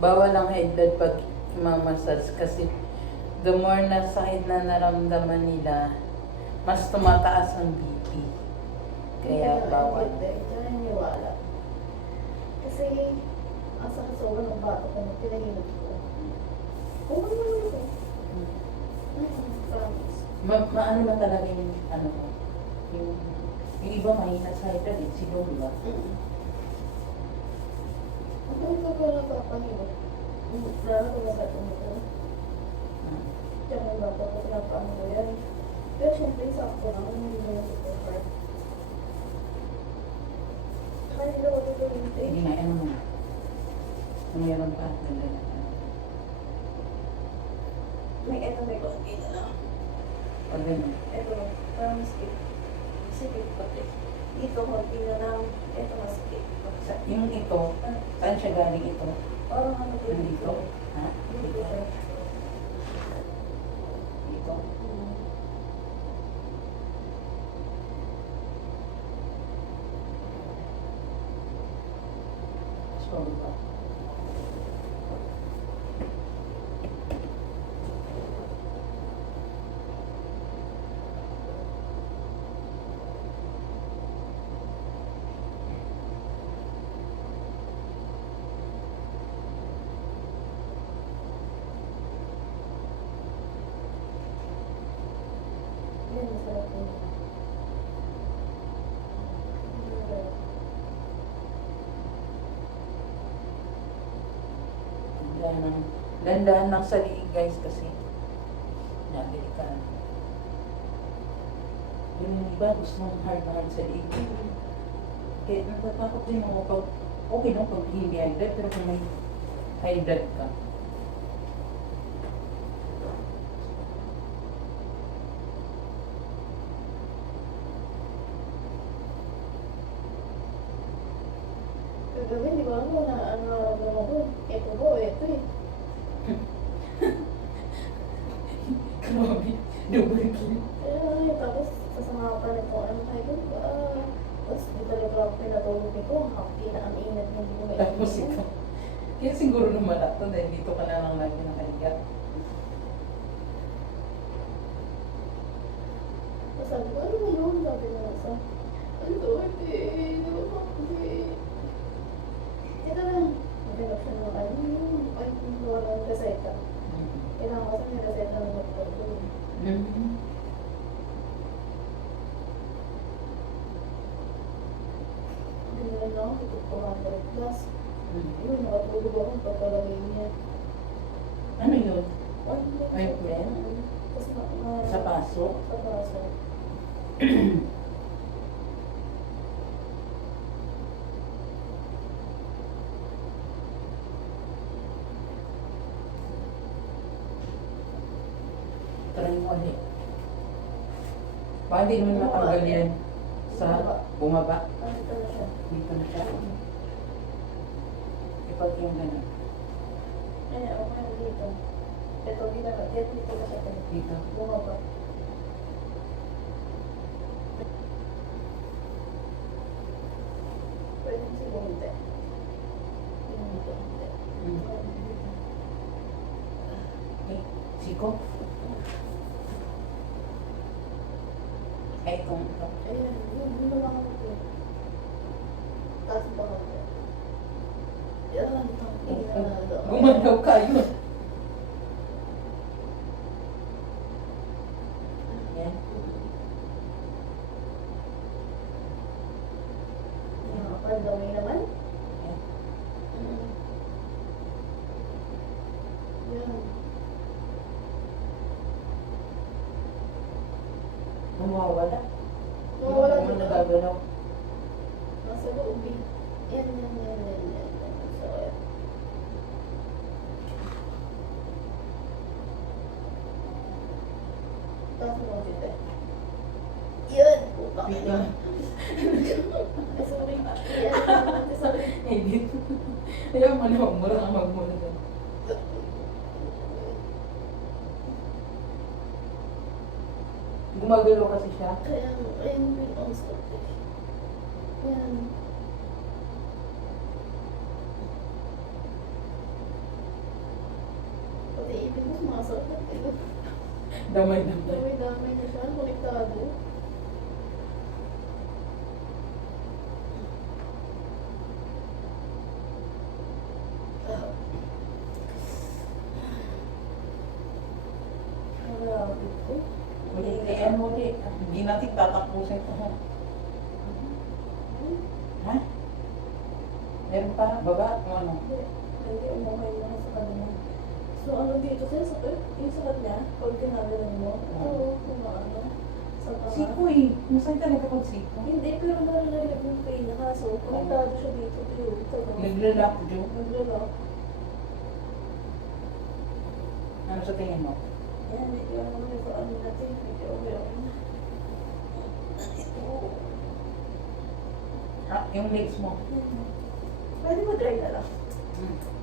bawal ang high blood pag mamasage kasi the more na sakit na naramdaman nila, mas tumataas ang BP. Kaya bawal. Kasi, ang sakit sa ulo ng bato ko, pinahimot ko. Oo, promise. Ma, maano ba talaga yung ano ko? Yung, yung iba mahina sa high blood, eh, si Dong, di ba? Mm. Ang Hindi nga, ano mo na. Meron pa. May eto, may konti na lang. Pag ganyan. Ito, parang skip. Sikip pati. Dito, konti na lang. Ito, maskip. Sa- Yung ito, Ah, siya galing ito? Parang ano po Nandito? Ha? Dito. Dito? Sorry ba? Yan, masarap yun. Dandahan ng, dandahan ng sa liig guys kasi nabilikan. Yung iba gusto mong hard na hard sa liig. Kaya natatakot din ako pag okay no pag hindi high blood pero kung may high blood ka. Kagabi, di ba ano na ano nararamdaman ko? Ito po, ito eh. Grabe, double kill. Ay, tapos sasama pa nito, ano tayo ko, ah, tapos di talaga ako pinatulog ko, happy na ang init ng buhay. Tapos ito. Kaya siguro lumala to dahil dito ka na lang lagi nakahiga. Sabi ko, ano na yun? Sabi na sa, ano hindi, di ba hindi. Teka lang, naghanap siya ng ano yun, ay, wala ng reseta. Kailangan ko sa may reseta ng doktor ko. Mm-hmm. 200 plus. Hmm. Ayun, nakatulog ako pagkalagay niya. Ano yun? May plan? Kasi na, na, Sa pasok? Sa pasok. Try mo ulit. Naman matanggal yan sa bumaba. Bumaba. Dito na siya. Ipag yung gano'n. Ay, okay, dito. Ito, dito na, dito, dito na siya. Dito. Bumaba. Pwede siguro hindi. Hindi, hindi. Eh, siko? Ay, itong ito. Ayun, yun, yun lang ako ito. Taas pa ako. Yan. Gumalaw ka yun. Yan. Nakapandami naman. Yan. Mm. Yan. Mawawala. Mawawala Kung dito. nagagalaw. Nasa loob eh. Yan, yan, yan, yan, yan. yan. So, yan. Taas mo konti tayo. Yun! Puta ka na. Sorry. Yan, yan, sorry. Dito. Ayaw mo naman, mura ka magmula doon. Gumagalaw kasi siya. Kaya, ayun yung ang stop eh. Yan. Hindi mo sumasakit. eh. Damay-damay. Dami-dami na siya. Konektado. Grabe ko. Eh, ano uli? Hindi natin tatapusin ito. ha? Meron pa? Baba? Ano? Hindi. Hindi, umuhay na sa kanila. So, ano dito sa'yo? Sa, yung sa kanya, pag ginagalan mo, oo, kung ano, sa tama. Siko eh. Nasaan talaga pag siko? Hindi, pero narinig yung pain na kaso. Konektado siya dito. Naglalak, Jo. Naglulok. Ano sa tingin mo? Yan, medyo ano medyo ano natin, okay na. Oo. Ha? Yung legs mo? Pwede mo dry na lang. Hmm.